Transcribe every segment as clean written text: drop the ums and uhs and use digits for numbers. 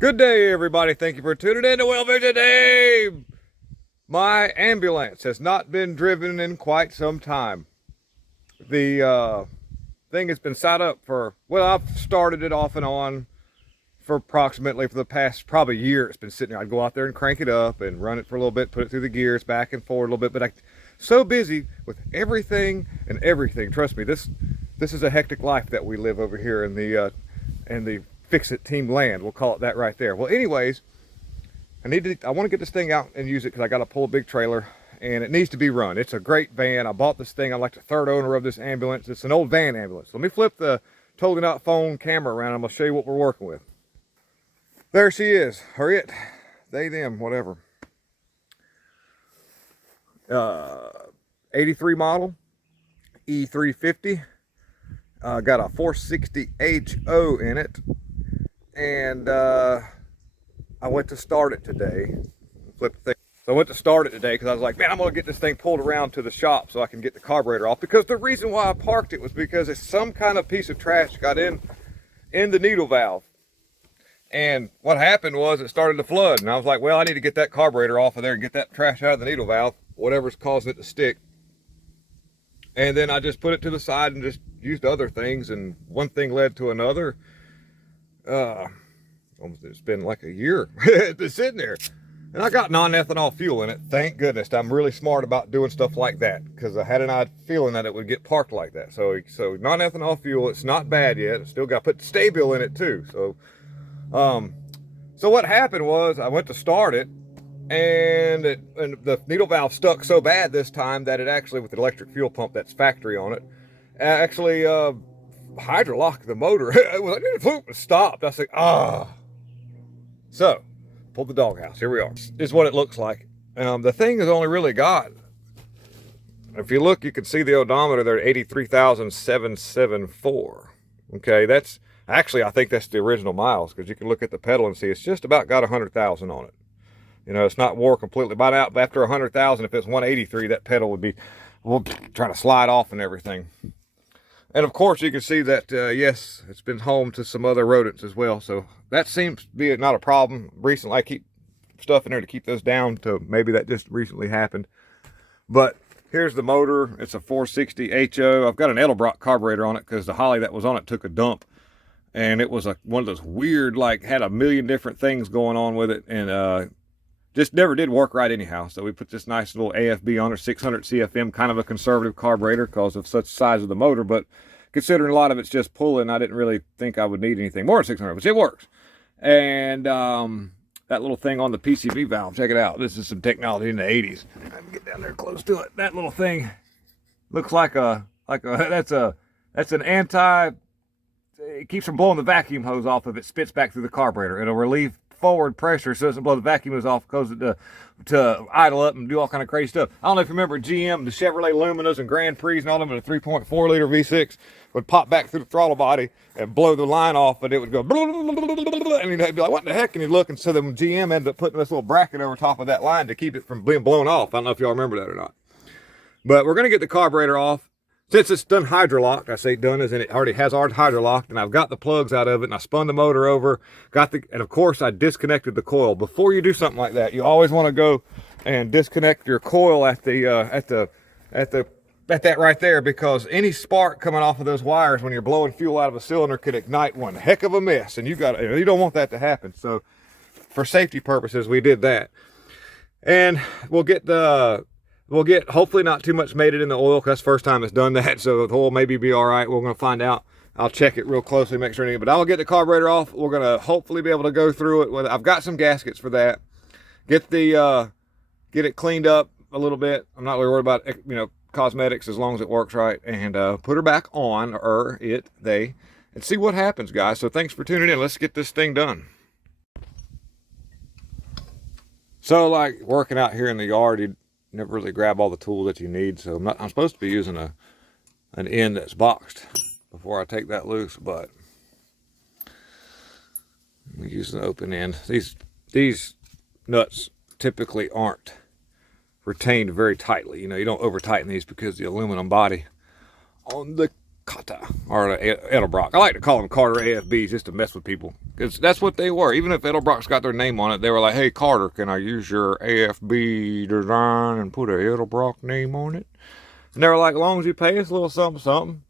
Good day, everybody. Thank you for tuning in to Welfare Today. My ambulance has not been driven in quite some time. The thing has been sat up for, well, I've started it off and on for approximately for the past probably year. It's been sitting there. I'd go out there and crank it up and run it for a little bit, put it through the gears back and forward a little bit. But I'm so busy with everything and everything. Trust me, this is a hectic life that we live over here in the fix-it team land. We'll call it that right there. Well, anyways, I want to get this thing out and use it because I got to pull a big trailer and it needs to be run. It's a great van. I bought this thing. I'm like the third owner of this ambulance. It's an old van ambulance. Let me flip the totally not phone camera around. I'm going to show you what we're working with. There she is, or it, they, them, whatever. 83 model, E350. Got a 460 HO in it. And I went to start it today. Flip the thing. So I went to start it today because I was like, man, I'm going to get this thing pulled around to the shop so I can get the carburetor off. Because the reason why I parked it was because it's some kind of piece of trash got in the needle valve. And what happened was it started to flood. And I was like, well, I need to get that carburetor off of there and get that trash out of the needle valve, whatever's causing it to stick. And then I just put it to the side and just used other things. And one thing led to another. It's been like a year it's been sitting there, and I got non-ethanol fuel in it. Thank goodness. I'm really smart about doing stuff like that because I had an odd feeling that it would get parked like that. So non-ethanol fuel, it's not bad yet. Still got to put stay-bill in it too. So what happened was I went to start it, and the needle valve stuck so bad this time that it actually, with the electric fuel pump that's factory on it, actually hydrolocked the motor. It stopped. I was like, So, pulled the doghouse. Here we are. This is what it looks like. The thing has only really got, if you look, you can see the odometer there at 83,774. Okay, that's actually, I think that's the original miles, because you can look at the pedal and see it's just about got 100,000 on it. You know, it's not wore completely. By now, after 100,000, if it's 183, that pedal would be, trying to slide off and everything. And of course, you can see that, yes, it's been home to some other rodents as well. So that seems to be not a problem. Recently, I keep stuff in there to keep those down, to maybe that just recently happened. But here's the motor. It's a 460 HO. I've got an Edlebrock carburetor on it because the Holly that was on it took a dump. And it was one of those weird, like, had a million different things going on with it. And just never did work right anyhow. So we put this nice little AFB on it, 600 CFM, kind of a conservative carburetor because of such size of the motor. But considering a lot of it's just pulling, I didn't really think I would need anything more than 600, but it works. And that little thing on the PCV valve, check it out. This is some technology in the 80s. I can get down there close to it. That little thing looks like that's an anti, it keeps from blowing the vacuum hose off if it spits back through the carburetor. It'll relieve forward pressure so it doesn't blow the vacuum hose off, cause it to idle up and do all kind of crazy stuff. I don't know if you remember GM, the Chevrolet Luminas and Grand Prix and all them, with a 3.4 liter V6 would pop back through the throttle body and blow the line off, and it would go and you'd be like, what the heck? And you'd look, and so then GM ended up putting this little bracket over top of that line to keep it from being blown off. I don't know if y'all remember that or not. But we're gonna get the carburetor off. Since it's done hydrolocked, I say done as in it already has hydrolocked, and I've got the plugs out of it, and I spun the motor over, and of course I disconnected the coil. Before you do something like that, you always want to go and disconnect your coil at that right there, because any spark coming off of those wires when you're blowing fuel out of a cylinder could ignite one heck of a mess, and you don't want that to happen. So for safety purposes, we did that. And we'll get hopefully not too much mated in the oil, because that's the first time it's done that. So the oil maybe be all right. We're going to find out. I'll check it real closely, make sure anything. But I'll get the carburetor off. We're going to hopefully be able to go through it. I've got some gaskets for that. Get it cleaned up a little bit. I'm not really worried about, cosmetics, as long as it works right. And put her back on, and see what happens, guys. So thanks for tuning in. Let's get this thing done. So, like, working out here in the yard, you never really grab all the tools that you need. So I'm supposed to be using an end that's boxed before I take that loose, but I'm using an open end. These nuts typically aren't retained very tightly. You don't over tighten these because the aluminum body on the Kata, or Edlebrock. I like to call them Carter AFBs just to mess with people, because that's what they were. Even if Edlebrock's got their name on it, they were like, hey, Carter, can I use your AFB design and put a Edlebrock name on it? And they were like, as long as you pay us a little something, something,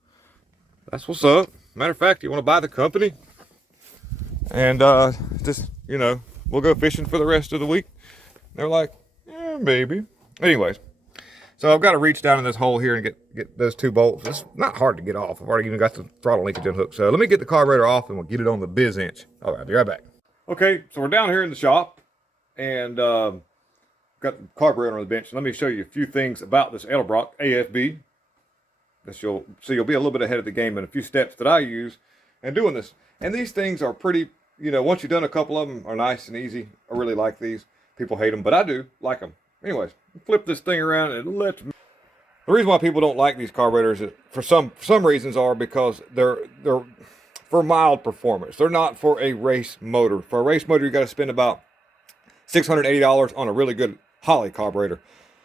that's what's up. Matter of fact, you want to buy the company? And just, you know, we'll go fishing for the rest of the week. They're like, yeah, maybe. Anyways, so I've got to reach down in this hole here and get those 2 bolts. It's not hard to get off. I've already even got the throttle linkage unhooked. So let me get the carburetor off and we'll get it on the biz inch. All right, be right back. Okay, so we're down here in the shop and got the carburetor on the bench. Let me show you a few things about this Edlebrock AFB. So you'll be a little bit ahead of the game in a few steps that I use in doing this. And these things are pretty, you know, once you've done a couple of them, are nice and easy. I really like these. People hate them, but I do like them. Anyways, flip this thing around and let's... The reason why people don't like these carburetors is, for some reasons, are because they're for mild performance. They're not for a race motor. For a race motor, you got to spend about $680 on a really good Holley carburetor,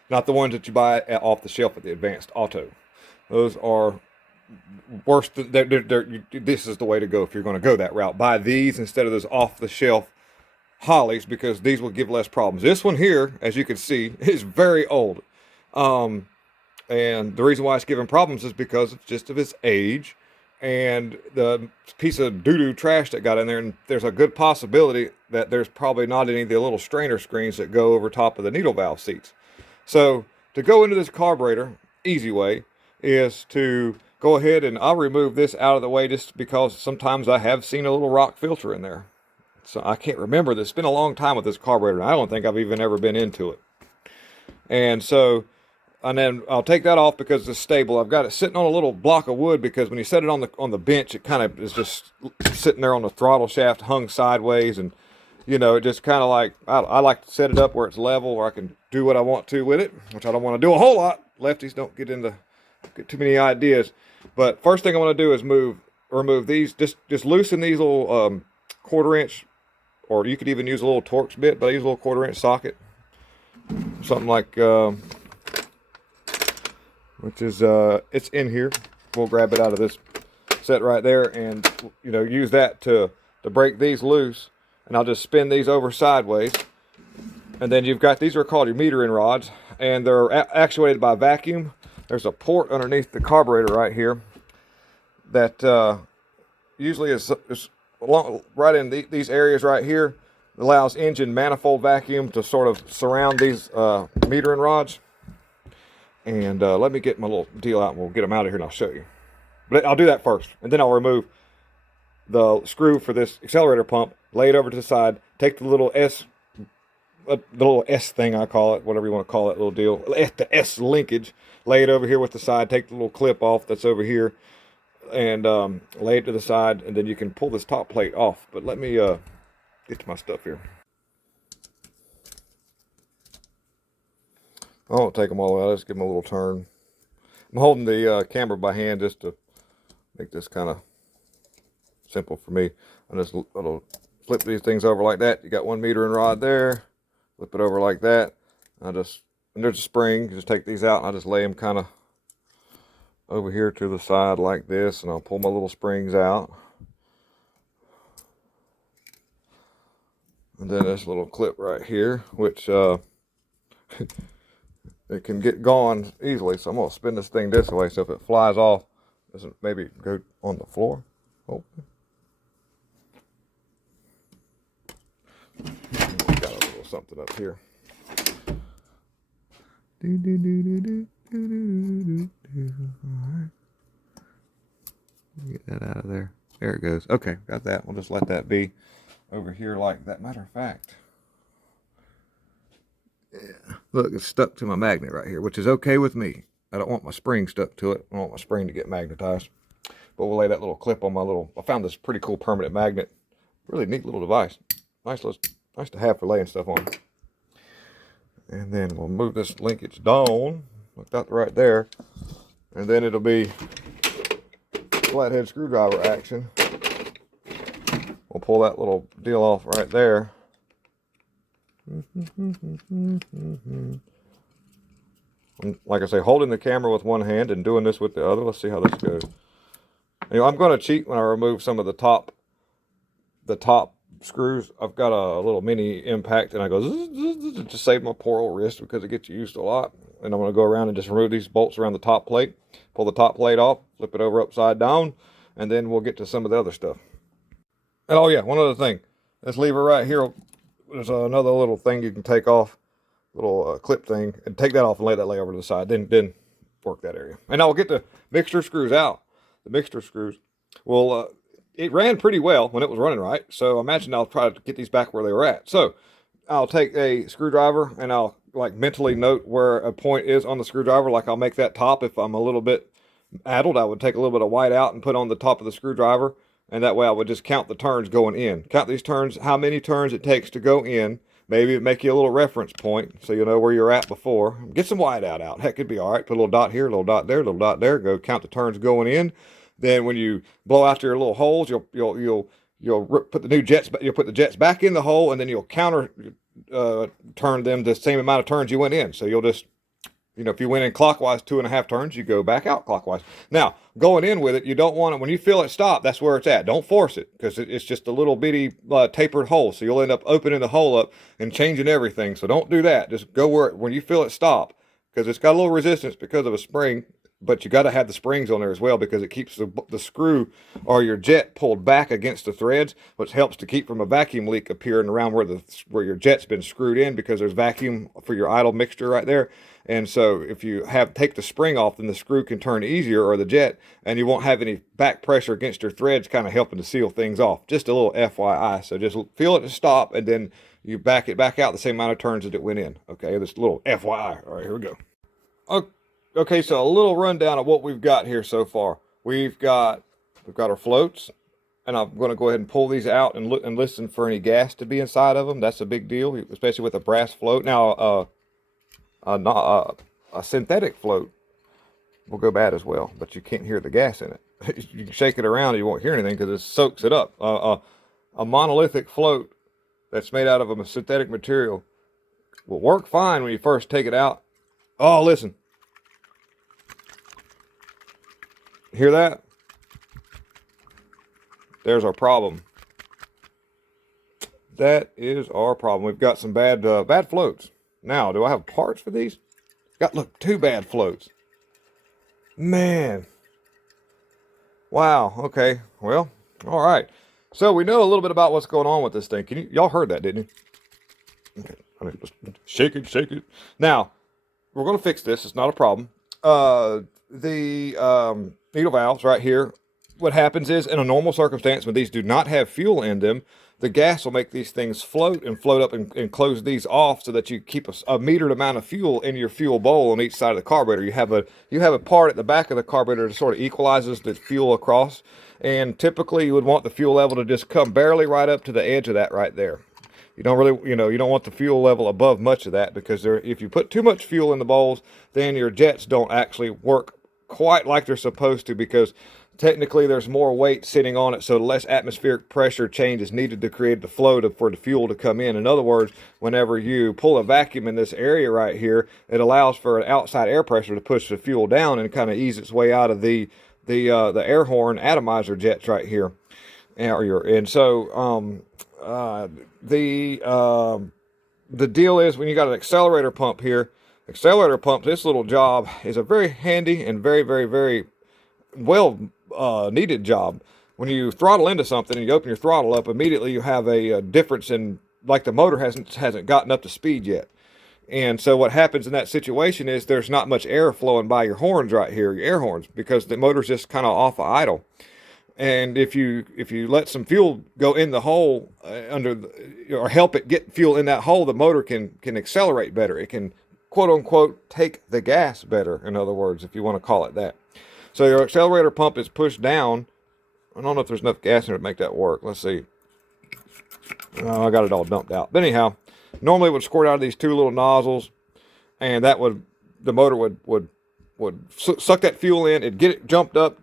not the ones that you buy off the shelf at the Advanced Auto. Those are worse than... This is the way to go if you're going to go that route. Buy these instead of those off-the-shelf Holleys, because these will give less problems. This one here, as you can see, is very old. And the reason why it's giving problems is because it's just of its age and the piece of doo-doo trash that got in there. And there's a good possibility that there's probably not any of the little strainer screens that go over top of the needle valve seats. So to go into this carburetor, easy way is to go ahead and I'll remove this out of the way, just because sometimes I have seen a little rock filter in there. So I can't remember this. It's been a long time with this carburetor, and I don't think I've even ever been into it. And so, and then I'll take that off because it's stable. I've got it sitting on a little block of wood, because when you set it on the bench, it kind of is just sitting there on the throttle shaft, hung sideways, and you know, it just kind of like, I like to set it up where it's level, where I can do what I want to with it, which I don't want to do a whole lot. Lefties don't get too many ideas. But first thing I want to do is remove these, just loosen these little 1/4 inch, or you could even use a little Torx bit, but I use a little 1/4 inch socket, something like, which is, it's in here. We'll grab it out of this set right there, and you know, use that to break these loose, and I'll just spin these over sideways. And then you've got, these are called your metering rods, and they're actuated by vacuum. There's a port underneath the carburetor right here that usually is right in these areas right here. It allows engine manifold vacuum to sort of surround these metering rods. And let me get my little deal out and we'll get them out of here and I'll show you. But I'll do that first, and then I'll remove the screw for this accelerator pump, lay it over to the side, take the little the little S thing, I call it, whatever you want to call it, little deal, the S linkage, lay it over here with the side, take the little clip off that's over here, and lay it to the side, and then you can pull this top plate off. But let me get to my stuff here. I won't take them all out, I'll just give them a little turn. I'm holding the camera by hand just to make this kind of simple for me. I just flip these things over like that. You got one metering rod there. Flip it over like that. And there's a spring. You just take these out and I just lay them kind of over here to the side like this, and I'll pull my little springs out. And then this little clip right here, which it can get gone easily. So I'm going to spin this thing this way so if it flies off, it doesn't maybe go on the floor. Oh. Got a little something up here. Alright. Get that out of there. There it goes. Okay, got that. We'll just let that be over here like that. Matter of fact, yeah, look, it's stuck to my magnet right here, which is okay with me. I don't want my spring stuck to it. I don't want my spring to get magnetized. But we'll lay that little clip on my little, I found this pretty cool permanent magnet. Really neat little device. Nice to have for laying stuff on. And then we'll move this linkage down, like that right there. And then it'll be flathead screwdriver action. We'll pull that little deal off right there. Like I say, holding the camera with one hand and doing this with the other. Let's see how this goes. You know, I'm going to cheat when I remove some of the top screws. I've got a little mini impact, and I go zzz, zzz, zzz, to save my poor old wrist because it gets used a lot. And I'm going to go around and just remove these bolts around the top plate, pull the top plate off, flip it over upside down, and then we'll get to some of the other stuff. And oh yeah, one other thing, this lever right here, there's another little thing you can take off, little clip thing, and take that off and lay over to the side. Then work that area. And I'll get the mixture screws out. The mixture screws. Well, it ran pretty well when it was running right. So I imagine I'll try to get these back where they were at. So I'll take a screwdriver and I'll like mentally note where a point is on the screwdriver. Like I'll make that top. If I'm a little bit addled, I would take a little bit of white out and put on the top of the screwdriver. And that way I would just count the turns going in. Count these turns, how many turns it takes to go in. Maybe make you a little reference point so you know where you're at before. Get some whiteout out. Heck, it'd be all right. Put a little dot here, a little dot there, a little dot there. Go count the turns going in. Then when you blow out your little holes, you'll put the new jets. You'll put the jets back in the hole, and then you'll counter turn them the same amount of turns you went in. So you'll just, you know, if you went in clockwise 2.5 turns, you go back out clockwise. Now, going in with it, you don't want it, when you feel it stop, that's where it's at. Don't force it, because it's just a little bitty tapered hole. So you'll end up opening the hole up and changing everything. So don't do that. Just go when you feel it stop, because it's got a little resistance because of a spring, but you got to have the springs on there as well, because it keeps the screw or your jet pulled back against the threads, which helps to keep from a vacuum leak appearing around where your jet's been screwed in, because there's vacuum for your idle mixture right there. And so if you take the spring off, then the screw can turn easier, or the jet, and you won't have any back pressure against your threads kind of helping to seal things off. Just a little FYI. So just feel it to stop, and then you back it back out the same amount of turns that it went in. Okay, this little FYI. All right, here we go. Okay, so a little rundown of what we've got here so far. We've got our floats, and I'm going to go ahead and pull these out and look and listen for any gas to be inside of them. That's a big deal, especially with a brass float. Now, a synthetic float will go bad as well, but you can't hear the gas in it. You can shake it around and you won't hear anything because it soaks it up. A monolithic float that's made out of a synthetic material will work fine when you first take it out. Oh, listen. Hear that? There's our problem. That is our problem. We've got some bad floats. Now, do I have parts for these? Look, 2 bad floats. Man. Wow. Okay. Well, all right. So we know a little bit about what's going on with this thing. Y'all heard that, didn't you? Okay. I mean, just shake it. Now, we're going to fix this. It's not a problem. The needle valves right here. What happens is, in a normal circumstance, when these do not have fuel in them, the gas will make these things float up and close these off so that you keep a metered amount of fuel in your fuel bowl on each side of the carburetor. You have a part at the back of the carburetor that sort of equalizes the fuel across, and typically you would want the fuel level to just come barely right up to the edge of that right there. You don't really, you don't want the fuel level above much of that, because if you put too much fuel in the bowls, then your jets don't actually work quite like they're supposed to, because technically there's more weight sitting on it, so less atmospheric pressure change is needed to create the flow for the fuel to come in. In other words, whenever you pull a vacuum in this area right here, it allows for an outside air pressure to push the fuel down and kind of ease its way out of the air horn atomizer jets right here. And so the deal is, when you got an accelerator pump here, this little job is a very handy and very, very, very well needed job. When you throttle into something and you open your throttle up, immediately you have a difference in, like, the motor hasn't gotten up to speed yet. And so what happens in that situation is there's not much air flowing by your horns right here, your air horns, because the motor's just kind of off of idle. And if you let some fuel go in the hole or help it get fuel in that hole, the motor can accelerate better. It can, quote unquote, take the gas better, in other words, if you want to call it that. So your accelerator pump is pushed down. I don't know if there's enough gas in it to make that work. Let's see. Oh, I got it all dumped out. But anyhow, normally it would squirt out of these 2 little nozzles, and the motor would suck that fuel in. It'd get it jumped up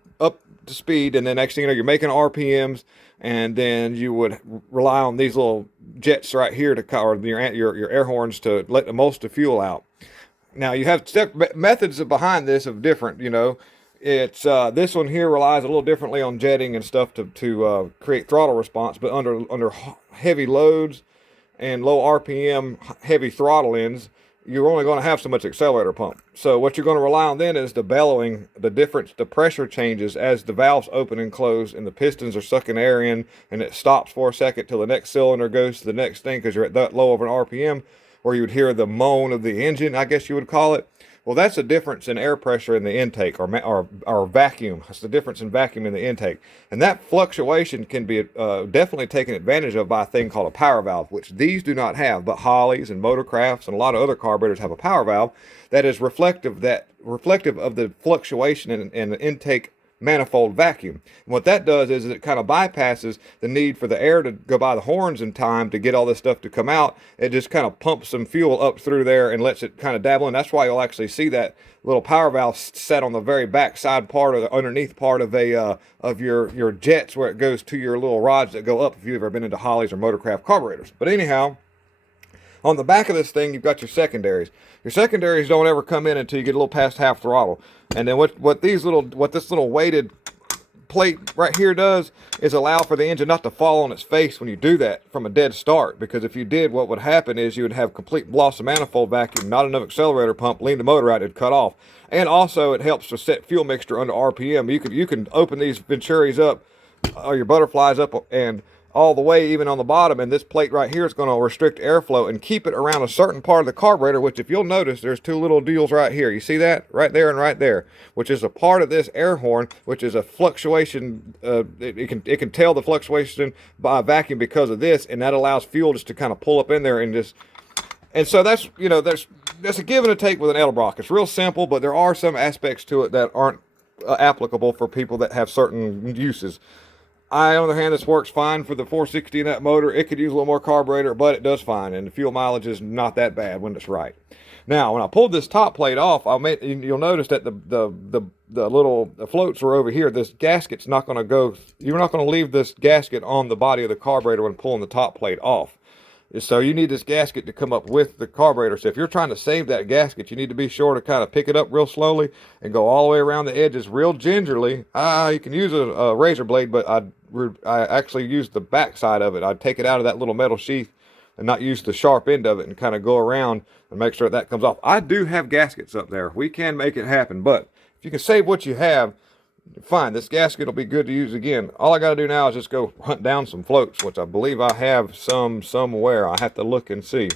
to speed, and then next thing you know, you're making RPMs, and then you would rely on these little jets right here or your air horns to let most of the fuel out. Now, you have methods behind this of different, It's this one here relies a little differently on jetting and stuff to create throttle response, but under heavy loads and low RPM heavy throttle ends, you're only going to have so much accelerator pump. So what you're going to rely on then is the bellowing, the pressure changes as the valves open and close and the pistons are sucking air in, and it stops for a second till the next cylinder goes to the next thing because you're at that low of an RPM, where you would hear the moan of the engine, I guess you would call it. Well, that's the difference in air pressure in the intake, or vacuum. That's the difference in vacuum in the intake. And that fluctuation can be definitely taken advantage of by a thing called a power valve, which these do not have, but Holleys and Motorcrafts and a lot of other carburetors have a power valve that is reflective of the fluctuation in the intake manifold vacuum. And what that does is it kind of bypasses the need for the air to go by the horns in time to get all this stuff to come out. It just kind of pumps some fuel up through there and lets it kind of dabble in. That's why you'll actually see that little power valve set on the very back side part, or the underneath part of your jets, where it goes to your little rods that go up, if you've ever been into Holleys or Motorcraft carburetors. But anyhow, on the back of this thing, you've got your secondaries. Your secondaries don't ever come in until you get a little past half throttle. And then what this little weighted plate right here does is allow for the engine not to fall on its face when you do that from a dead start. Because if you did, what would happen is you would have complete loss of manifold vacuum, not enough accelerator pump, lean the motor out, it'd cut off. And also it helps to set fuel mixture under RPM. You can open these Venturis up, or your butterflies up, and all the way even on the bottom, and this plate right here is going to restrict airflow and keep it around a certain part of the carburetor, which, if you'll notice, there's two little deals right here. You see that? Right there and right there, which is a part of this air horn, which is a fluctuation. It can tell the fluctuation by vacuum because of this, and that allows fuel just to kind of pull up in there and so that's, that's a give and a take with an Edlebrock. It's real simple, but there are some aspects to it that aren't applicable for people that have certain uses. On the other hand, this works fine for the 460 in that motor. It could use a little more carburetor, but it does fine, and the fuel mileage is not that bad when it's right. Now, when I pulled this top plate off, you'll notice that the little floats are over here. This gasket's not going to go. You're not going to leave this gasket on the body of the carburetor when pulling the top plate off. So you need this gasket to come up with the carburetor. So if you're trying to save that gasket, you need to be sure to kind of pick it up real slowly and go all the way around the edges real gingerly. You can use a razor blade, but I actually use the back side of it. I'd take it out of that little metal sheath and not use the sharp end of it, and kind of go around and make sure that comes off. I do have gaskets up there. We can make it happen, but if you can save what you have, fine. This gasket will be good to use again. All I got to do now is just go hunt down some floats, which I believe I have somewhere. I have to look and see.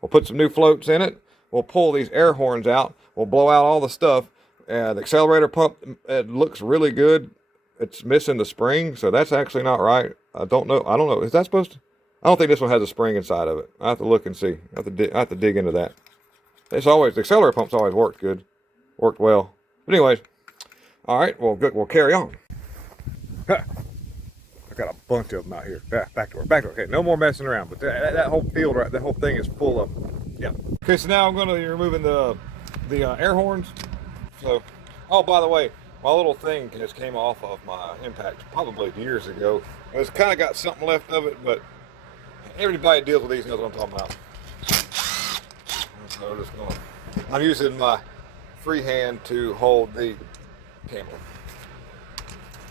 We'll put some new floats in it. We'll pull these air horns out. We'll blow out all the stuff. The accelerator pump, it looks really good. It's missing the spring, so that's actually not right. I don't know. Is that supposed to? I don't think this one has a spring inside of it. I have to look and see. I have to dig into that. The accelerator pump's always worked good. Worked well. But anyways. All right, well, good. We'll carry on. I got a bunch of them out here. Back to work. Okay, no more messing around. But that whole field, right, that whole thing is full of them. Yeah. Okay, so now I'm going to be removing the air horns. So, oh, by the way, my little thing just came off of my impact probably years ago. It's kind of got something left of it, but everybody that deals with these knows what I'm talking about. So I'm using my free hand to hold the camera.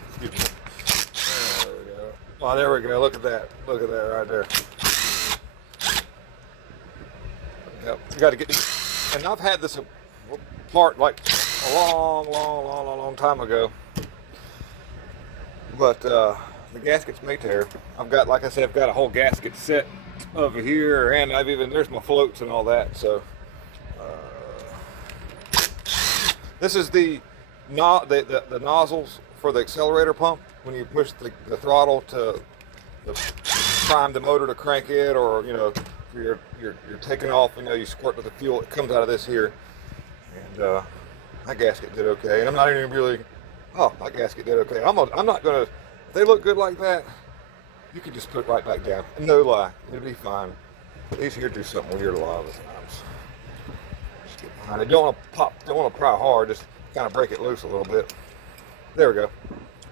Excuse me. There we go. Oh, there we go. Look at that. Look at that right there. Yep. You got to get these. And I've had this part like a long time ago. But the gaskets may tear. Like I said, I've got a whole gasket set over here, and there's my floats and all that. So this is the nozzles for the accelerator pump. When you push the throttle to prime the motor to crank it, or you're taking off, you squirt with the fuel, it comes out of this here. And my gasket did okay, and I'm not even really, my gasket did okay. I'm not gonna, if they look good like that, you can just put it right back down. No lie, it'll be fine. These here do something weird a lot of the times. Just get behind it. Don't want to pry hard, just kind of break it loose a little bit. There we go.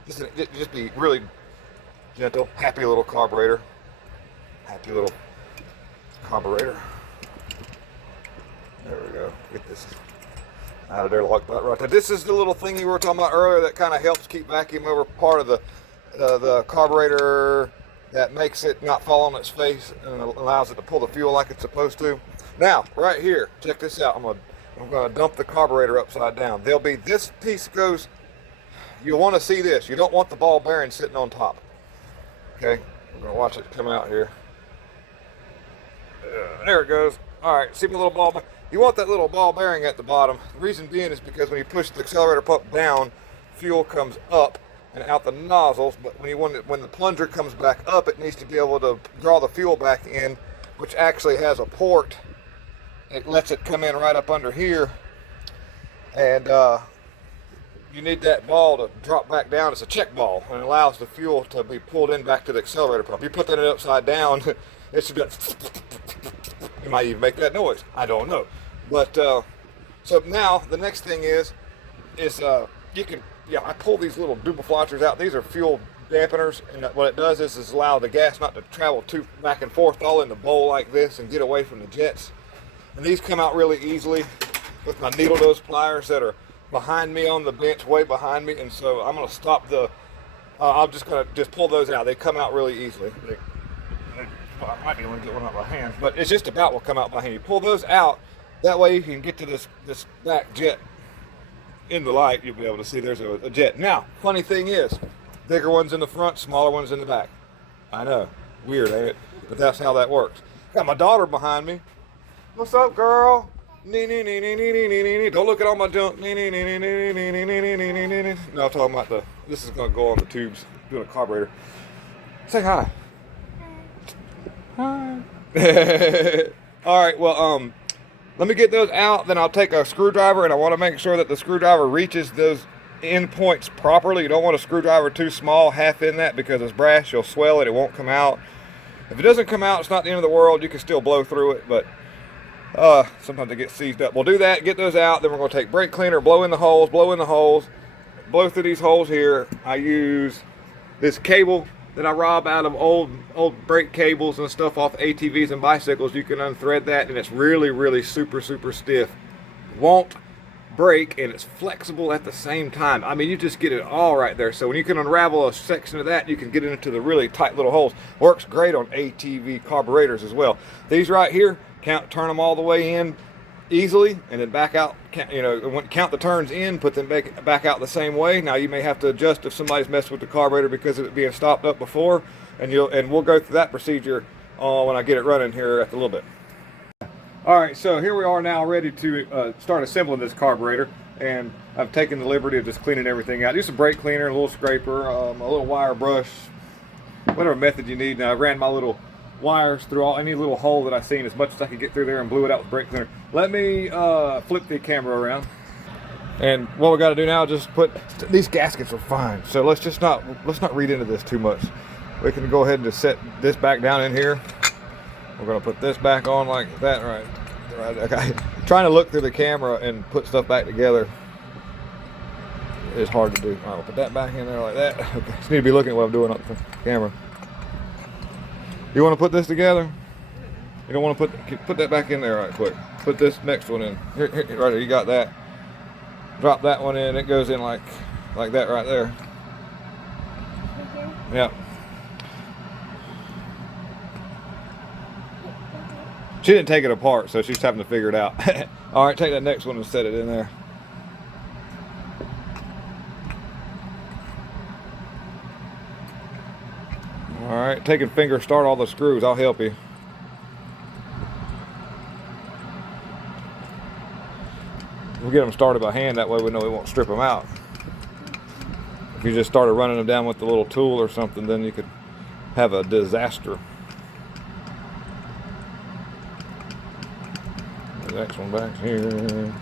Just be really gentle. Happy little carburetor. Happy little carburetor. There we go. Get this Out of there like that right there. This is the little thing you were talking about earlier that kind of helps keep vacuum over part of the carburetor, that makes it not fall on its face and allows it to pull the fuel like it's supposed to. Now, right here, check this out. I'm gonna dump the carburetor upside down. There'll be, this piece goes, you'll want to see this. You don't want the ball bearing sitting on top. Okay, I'm gonna watch it come out here. There it goes. All right, see my little ball. You want that little ball bearing at the bottom. The reason being is because when you push the accelerator pump down, fuel comes up and out the nozzles. But when the plunger comes back up, it needs to be able to draw the fuel back in, which actually has a port. It lets it come in right up under here, and you need that ball to drop back down. It's a check ball, and it allows the fuel to be pulled in back to the accelerator pump. You put that upside down, it should be like, you might even make that noise. I don't know. But so now the next thing is you can, I pull these little duplicators out. These are fuel dampeners, and what it does is allow the gas not to travel too back and forth all in the bowl like this and get away from the jets. And these come out really easily with my needle nose pliers that are behind me on the bench, way behind me. And so I'm going to stop the, I'm just going to pull those out. They come out really easily. Well, I might be able to get one out by hand, but it's just about will come out by hand. You pull those out, that way you can get to this back jet in the light. You'll be able to see there's a jet. Now, funny thing is, bigger ones in the front, smaller ones in the back. I know, weird, ain't it? But that's how that works. Got my daughter behind me. What's up, girl? Don't look at all my junk. No, I'm talking about this is going to go on the tubes, doing a carburetor. Say hi. Hi. All right, well, let me get those out, then I'll take a screwdriver, and I want to make sure that the screwdriver reaches those end points properly. You don't want a screwdriver too small, half in that, because it's brass, you'll swell it, it won't come out. If it doesn't come out, it's not the end of the world. You can still blow through it, but sometimes they get seized up. We'll do that, get those out, then we're going to take brake cleaner, blow in the holes, blow through these holes here. I use this cable that I rob out of old brake cables and stuff off ATVs and bicycles. You can unthread that, and it's really, really super stiff. Won't break, and it's flexible at the same time. I mean, you just get it all right there. So when you can unravel a section of that, you can get it into the really tight little holes. Works great on ATV carburetors as well. These right here, turn them all the way in easily, and then back out. Count the turns in, put them back out the same way. Now you may have to adjust if somebody's messed with the carburetor because of it being stopped up before, and we'll go through that procedure when I get it running here at a little bit. All right, so here we are now ready to start assembling this carburetor, and I've taken the liberty of just cleaning everything out. Use a brake cleaner, a little scraper, a little wire brush, whatever method you need. Now I ran my little wires through any little hole that I seen as much as I could get through there and blew it out with brake cleaner. Let me flip the camera around. And what we got to do now is just put, these gaskets are fine, so let's not read into this too much. We can go ahead and just set this back down in here. We're going to put this back on like that, right. Okay. Trying to look through the camera and put stuff back together is hard to do. All right, we'll put that back in there like that. Okay, just need to be looking at what I'm doing on the camera. You want to put this together? You don't want to put that back in there right quick. Put this next one in. Here, right there, you got that. Drop that one in. It goes in like that right there. Yep. She didn't take it apart, so she's having to figure it out. All right, take that next one and set it in there. All right, take a finger, start all the screws. I'll help you. We'll get them started by hand, that way we know we won't strip them out. If you just started running them down with a little tool or something, then you could have a disaster. The next one back here.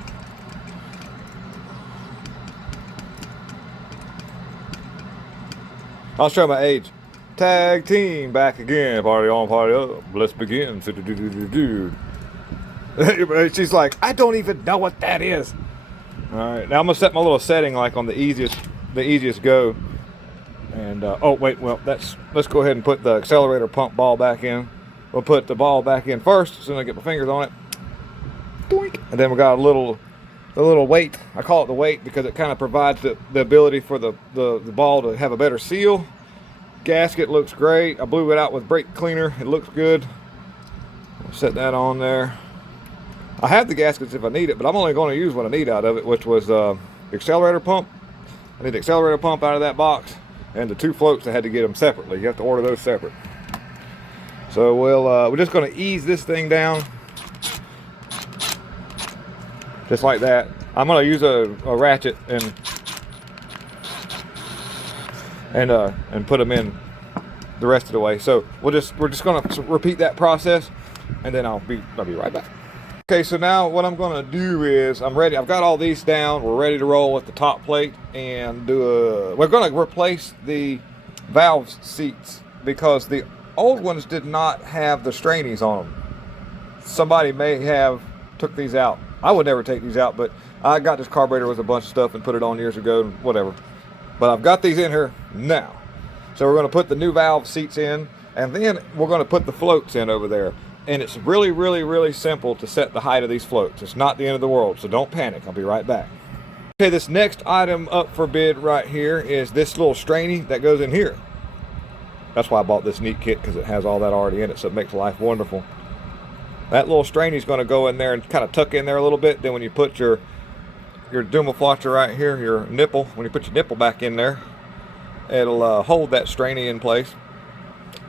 I'll show my age. Tag team back again. Party on, party up. Let's begin. She's like, I don't even know what that is. All right, now I'm gonna set my little setting like on the easiest go. And oh wait, well let's go ahead and put the accelerator pump ball back in. We'll put the ball back in first, as soon as I get my fingers on it. Doink. And then we got a little little weight. I call it the weight because it kind of provides the ability for the ball to have a better seal. Gasket looks great. I blew it out with brake cleaner. It looks good. I'll set that on there. I have the gaskets if I need it, but I'm only going to use what I need out of it, which was the accelerator pump. I need the accelerator pump out of that box, and the 2 floats. I had to get them separately. You have to order those separate. So we're just going to ease this thing down, just like that. I'm going to use a ratchet and put them in the rest of the way. So we're just going to repeat that process, and then I'll be right back. Okay, so now what I'm going to do is I'm ready. I've got all these down. We're ready to roll with the top plate and we're going to replace the valve seats because the old ones did not have the strainies on them. Somebody may have took these out. I would never take these out, but I got this carburetor with a bunch of stuff and put it on years ago and whatever. But I've got these in here now. So we're going to put the new valve seats in, and then we're going to put the floats in over there. And it's really, really, really simple to set the height of these floats. It's not the end of the world, so don't panic. I'll be right back. Okay, this next item up for bid right here is this little strainy that goes in here. That's why I bought this neat kit, because it has all that already in it, so it makes life wonderful. That little strainy is going to go in there and kind of tuck in there a little bit. Then when you put your Dumaflotcher right here, your nipple, when you put your nipple back in there, it'll hold that strainy in place.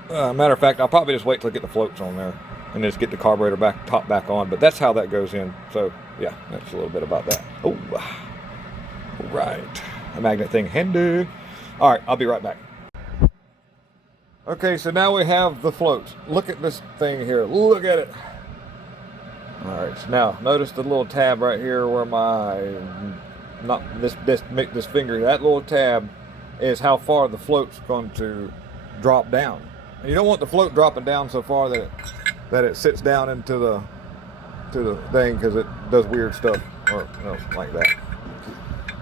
Matter of fact, I'll probably just wait till I get the floats on there and just get the carburetor top back on. But that's how that goes in. So yeah, that's a little bit about that. Oh, right, a magnet thing handy. All right, I'll be right back. Okay, so now we have the floats. Look at this thing here. Look at it. All right, so now notice the little tab right here where this finger, that little tab is how far the float's going to drop down. And you don't want the float dropping down so far that it sits down into the thing, because it does weird stuff or like that.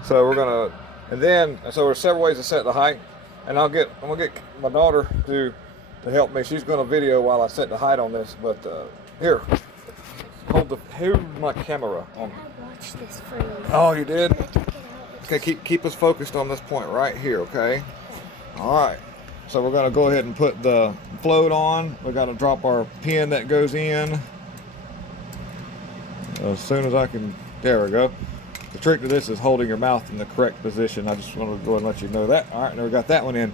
So so there's several ways to set the height, and I'm gonna get my daughter to help me. She's gonna video while I set the height on this. But here, hold my camera on. I watched this for you. Oh, you did? Okay, keep us focused on this point right here. Okay. All right. So we're going to go ahead and put the float on. We've got to drop our pin that goes in as soon as I can. There we go. The trick to this is holding your mouth in the correct position. I just want to go ahead and let you know that. All right, now we got that one in.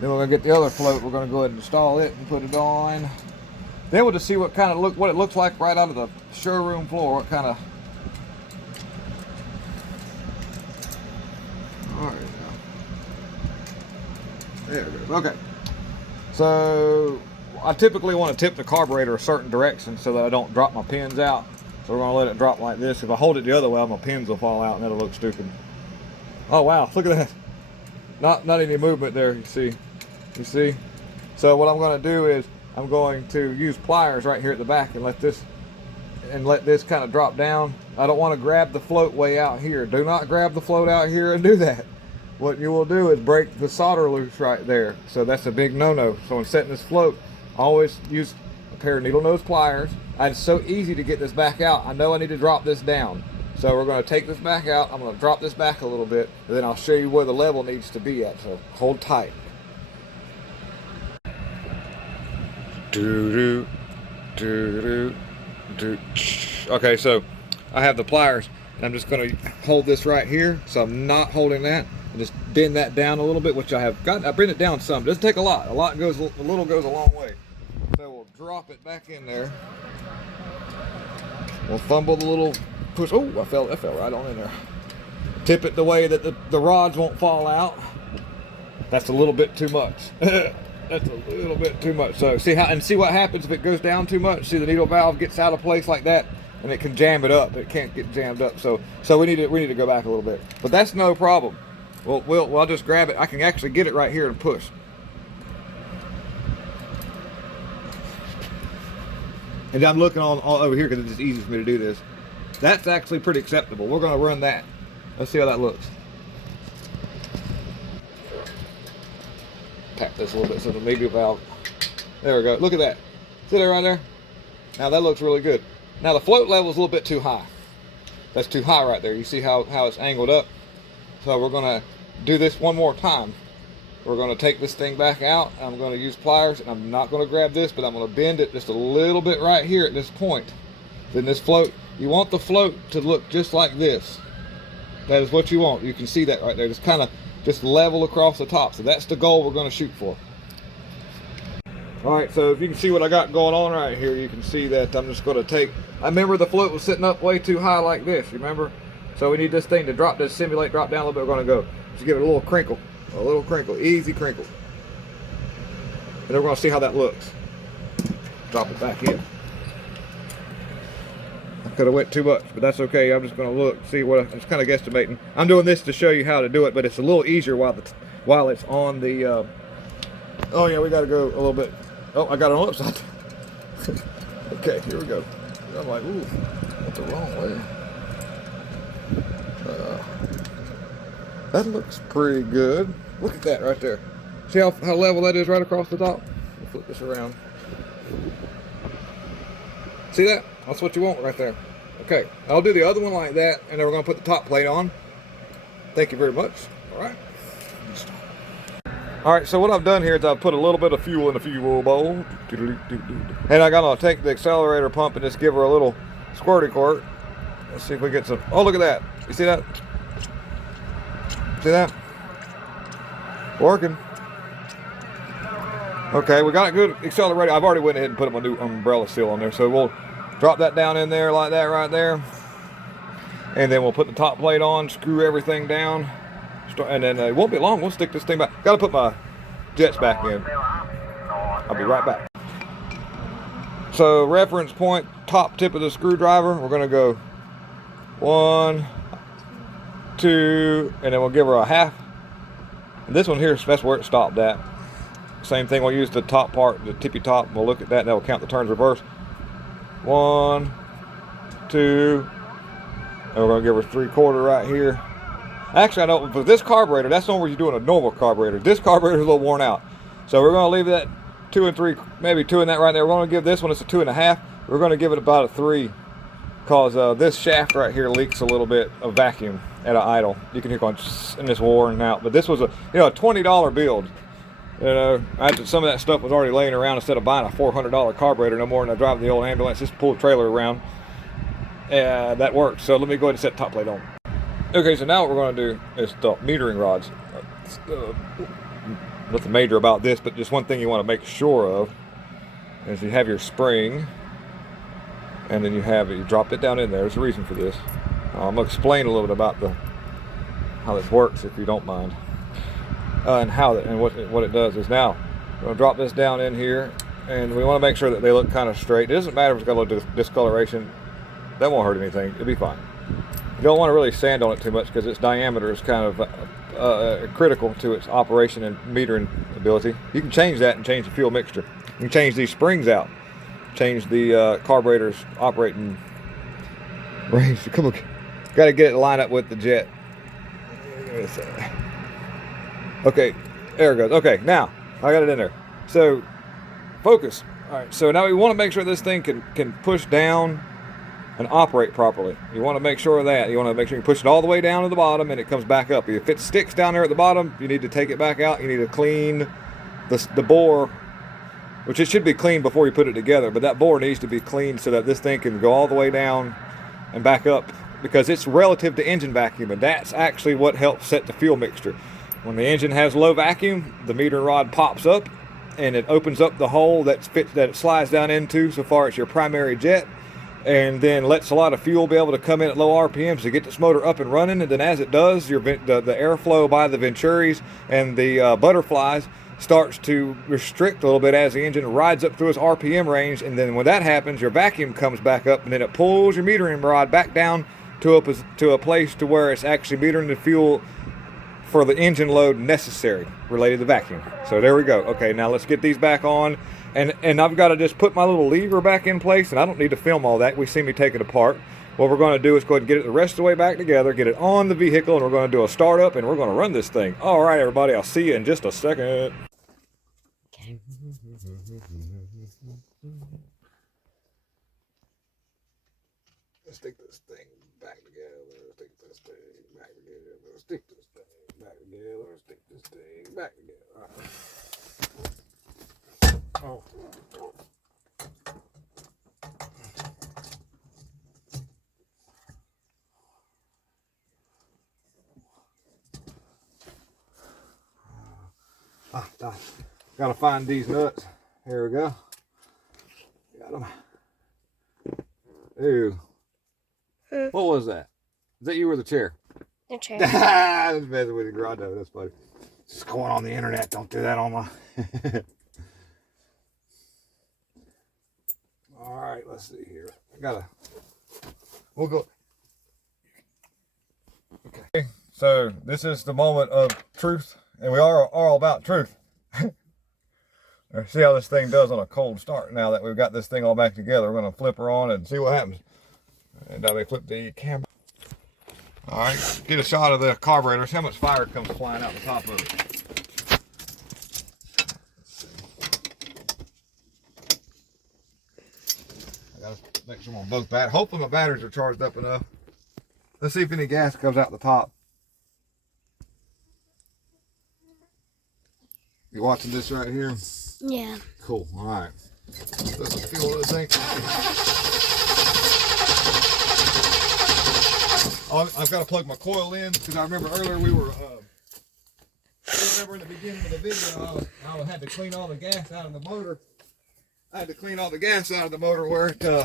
Then we're going to get the other float. We're going to go ahead and install it and put it on. Then we'll just see what it looks like right out of the showroom floor. What kind of. All right. There it goes. Okay. So I typically want to tip the carburetor a certain direction so that I don't drop my pins out. So we're going to let it drop like this. If I hold it the other way, my pins will fall out and that'll look stupid. Oh wow, look at that. Not any movement there, you see. You see? So what I'm going to do is I'm going to use pliers right here at the back and let this kind of drop down. I don't want to grab the float way out here. Do not grab the float out here and do that. What you will do is break the solder loose right there. So that's a big no-no. So when setting this float, always use a pair of needle nose pliers. And it's so easy to get this back out. I know I need to drop this down. So we're going to take this back out. I'm going to drop this back a little bit, and then I'll show you where the level needs to be at. So hold tight. Okay, so I have the pliers, and I'm just going to hold this right here. So I'm not holding that. I just bend that down a little bit, which I have got. I bring it down some. It doesn't take a lot. A little goes a long way. So we'll drop it back in there. We'll fumble the little push. Oh, that fell right on in there. Tip it the way that the rods won't fall out. That's a little bit too much. That's a little bit too much. So see what happens if it goes down too much. See, the needle valve gets out of place like that, and it can jam it up. It can't get jammed up. So we need to go back a little bit. But that's no problem. I'll just grab it. I can actually get it right here and push. And I'm looking all over here because it's just easy for me to do this. That's actually pretty acceptable. We're going to run that. Let's see how that looks. Tap this a little bit so the needle valve. There we go. Look at that. See that right there? Now that looks really good. Now the float level is a little bit too high. That's too high right there. You see how it's angled up? So we're gonna do this one more time. We're gonna take this thing back out. I'm gonna use pliers, and I'm not gonna grab this, but I'm gonna bend it just a little bit right here at this point. Then this float, you want the float to look just like this. That is what you want. You can see that right there. Just kind of just level across the top. So that's the goal we're gonna shoot for. All right, so if you can see what I got going on right here, you can see that I'm just gonna take, I remember the float was sitting up way too high like this, you remember? So we need this thing to drop, to simulate drop down a little bit. We're gonna go, just give it a little crinkle, easy crinkle. And then we're gonna see how that looks. Drop it back in. I could have went too much, but that's okay. I'm just gonna look, see what I'm just kind of guesstimating. I'm doing this to show you how to do it, but it's a little easier while it's on the, oh yeah, we gotta go a little bit. Oh, I got it on upside down. Okay, here we go. I'm like, ooh, that's the wrong way. That looks pretty good. Look at that right there. See how level that is right across the top? We'll flip this around. See that? That's what you want right there. Okay, I'll do the other one like that, and then we're gonna put the top plate on. Thank you very much. All right. All right, so what I've done here is I've put a little bit of fuel in the fuel bowl. And I gotta take the accelerator pump and just give her a little squirty squirt. Let's see if we get some, oh, look at that. You see that? See that? Working. Okay, we got a good accelerator. I've already went ahead and put my new umbrella seal on there. So we'll drop that down in there like that right there. And then we'll put the top plate on, screw everything down. And then it won't be long, we'll stick this thing back. Gotta put my jets back in. I'll be right back. So reference point, top tip of the screwdriver, we're gonna go 1, 2, and then we'll give her a half. And this one here, that's where it stopped at. Same thing, we'll use the top part, the tippy top, and we'll look at that and that'll count the turns reverse. 1, 2, and we're gonna give her 3/4 right here. Actually, I know for this carburetor, that's not where you're doing a normal carburetor. This carburetor is a little worn out. So we're going to leave that 2 and 3, maybe 2 in that right there. We're going to give this one, it's a 2.5. We're going to give it about a 3 because this shaft right here leaks a little bit of vacuum at an idle. You can hear going and it's worn out. But this was a $20 build. You know, after some of that stuff was already laying around, instead of buying a $400 carburetor no more than I drive the old ambulance, just pull the trailer around. And that worked. So let me go ahead and set the top plate on. Okay, so now what we're going to do is the metering rods. Nothing major about this, but just one thing you want to make sure of is you have your spring, and then you drop it down in there. There's a reason for this. I'm going to explain a little bit about how this works, if you don't mind, and what it does is now we're going to drop this down in here, and we want to make sure that they look kind of straight. It doesn't matter if it's got a little discoloration. That won't hurt anything. It'll be fine. You don't want to really sand on it too much because its diameter is kind of critical to its operation and metering ability. You can change that and change the fuel mixture. You can change these springs out, change the carburetor's operating range. Come on, got to get it lined up with the jet. Okay, there it goes. Okay, now I got it in there. So focus. All right. So now we want to make sure this thing can push down and operate properly. You want to make sure of that. You want to make sure you push it all the way down to the bottom and it comes back up. If it sticks down there at the bottom, you need to take it back out. You need to clean the bore, which it should be cleaned before you put it together, but that bore needs to be cleaned so that this thing can go all the way down and back up, because it's relative to engine vacuum, and that's actually what helps set the fuel mixture. When the engine has low vacuum, the meter rod pops up and it opens up the hole that it slides down into so far as your primary jet, and then lets a lot of fuel be able to come in at low RPMs to get this motor up and running. And then as it does, the airflow by the venturis and the butterflies starts to restrict a little bit as the engine rides up through its RPM range. And then when that happens, your vacuum comes back up, and then it pulls your metering rod back down to a place to where it's actually metering the fuel for the engine load necessary related to vacuum. So there we go. Okay, now let's get these back on. And I've got to just put my little lever back in place, and I don't need to film all that. We see me take it apart. What we're going to do is go ahead and get it the rest of the way back together, get it on the vehicle, and we're going to do a startup, and we're going to run this thing. All right, everybody, I'll see you in just a second. Let's stick this thing back together. Stick this thing back together. Stick this thing back together. Stick this thing back together. All right. Oh. Gotta find these nuts. Here we go. Got them. Ew. What was that? Is that you or the chair? The chair. That's messing with the garage door. That's funny. Just going on the internet. Don't do that on my. All right, let's see here. We'll go. Okay. So this is the moment of truth, and we are all about truth. See how this thing does on a cold start. Now that we've got this thing all back together, we're going to flip her on and see what happens. And now they flip the camera. All right, get a shot of the carburetor. See how much fire comes flying out the top of it. I got to make sure I'm on both batteries. Hopefully my batteries are charged up enough. Let's see if any gas comes out the top. You watching this right here? Yeah. Cool. All right. Let's feel this thing. I've got to plug my coil in because I remember earlier we were. Remember in the beginning of the video, I had to clean all the gas out of the motor. I had to clean all the gas out of the motor where it. Okay.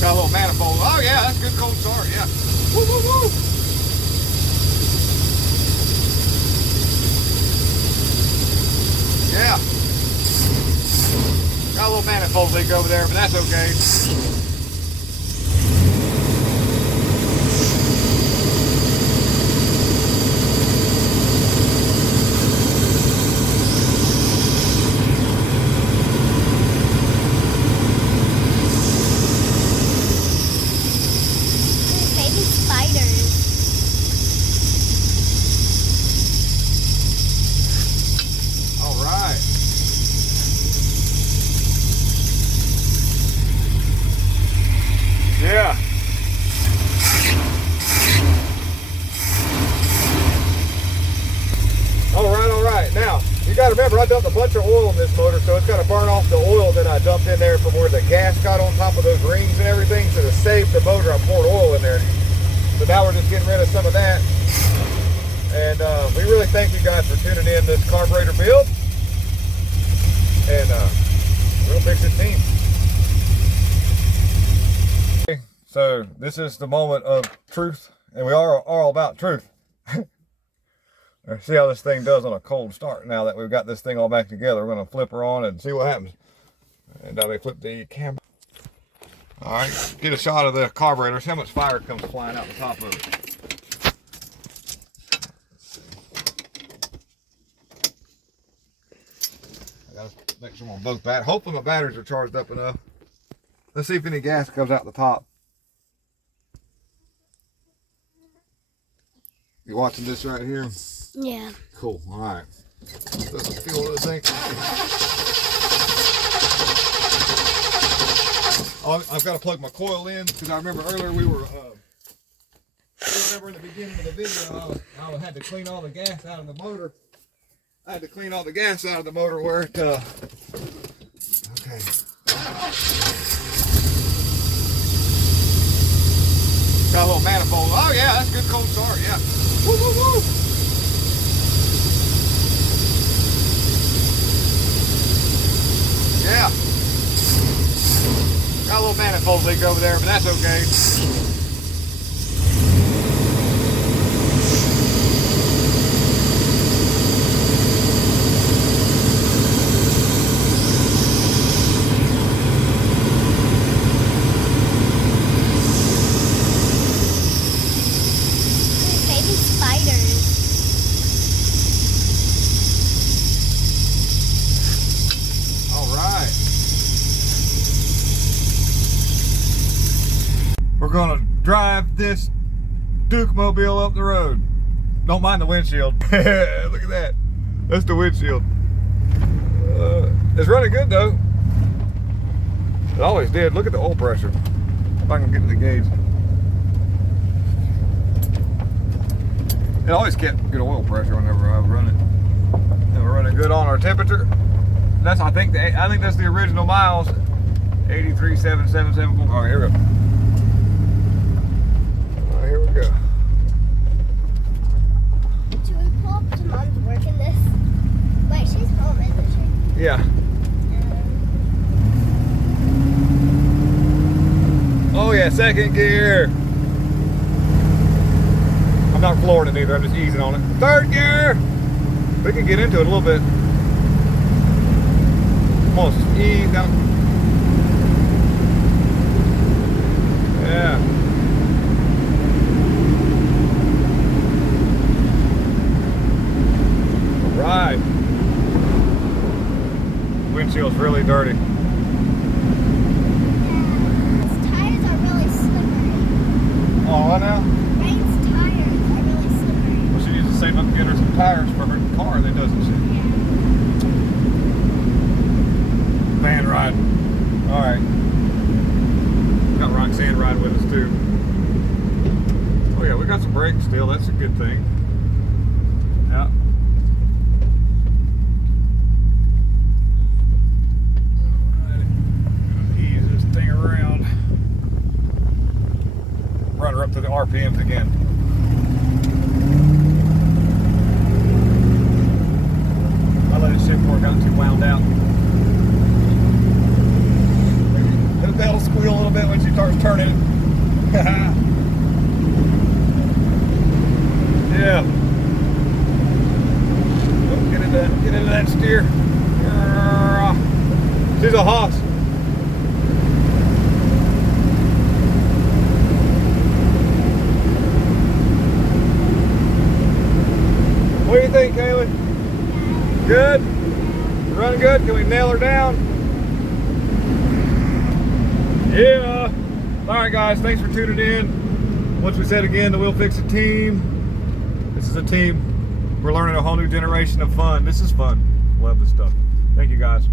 Got a little manifold. Oh yeah, that's a good cold start. Yeah. Woo woo woo. Yeah. Got a little manifold leak over there, but that's okay. Baby spiders. All right. Yeah. All right. Now, you got to remember, I dumped a bunch of oil in this motor, so it's got to burn off the oil that I dumped in there from where the gas got on top of those rings and everything. So to save the motor, I poured oil in there. So now we're just getting rid of some of that. And we really thank you guys for tuning in this carburetor build. And we'll fix this team. So this is the moment of truth, and we are all about truth. See how this thing does on a cold start. Now that we've got this thing all back together, we're going to flip her on and see what happens. And now they flip the camera. All right, get a shot of the carburetor. See how much fire comes flying out the top of it. I got to make sure I'm on both batteries. Hopefully my batteries are charged up enough. Let's see if any gas comes out the top. You watching this right here? Yeah. Cool. All right. Let's feel this thing. I've got to plug my coil in because I remember earlier we were. Remember in the beginning of the video, I had to clean all the gas out of the motor. I had to clean all the gas out of the motor where it. Okay. Got a little manifold. Oh yeah, that's a good cold start. Yeah. Woo woo woo. Yeah. Got a little manifold leak over there, but that's okay. Baby spiders. All right. We're gonna drive this Duke mobile up the road. Don't mind the windshield. Look at that. That's the windshield. It's running good though. It always did. Look at the oil pressure. If I can get to the gauge. It always kept good oil pressure whenever I was running. And we're running good on our temperature. That's I think that's the original miles. 83,777. All right, here we go. All right, here we go. Should we pull up to Mom's work in this? Wait, she's home, isn't she? Yeah. Oh yeah, second gear. I'm not flooring it either, I'm just easing on it. Third gear! We can get into it a little bit. Almost ease down. Yeah. All right. Windshield's really dirty. Oh, what now? Rain's tires are really slippery. Well, she needs to save up and get her some tires for her car, then, doesn't she? Van riding. All right. Got Roxanne riding with us too. Oh yeah, we got some brakes still. That's a good thing. Yeah. Alrighty. Ease this thing around. Run her up to the RPMs again. I let it sit before it got too wound out. Let the pedal squeal a little bit when she starts turning it. Yeah. Oh, get into that steer. She's a hoss. What do you think, Kaylee? Good? Running good? Can we nail her down? Yeah. All right, guys. Thanks for tuning in. Once we said again, the Wheel Fix It team. This is a team. We're learning a whole new generation of fun. This is fun. Love this stuff. Thank you, guys.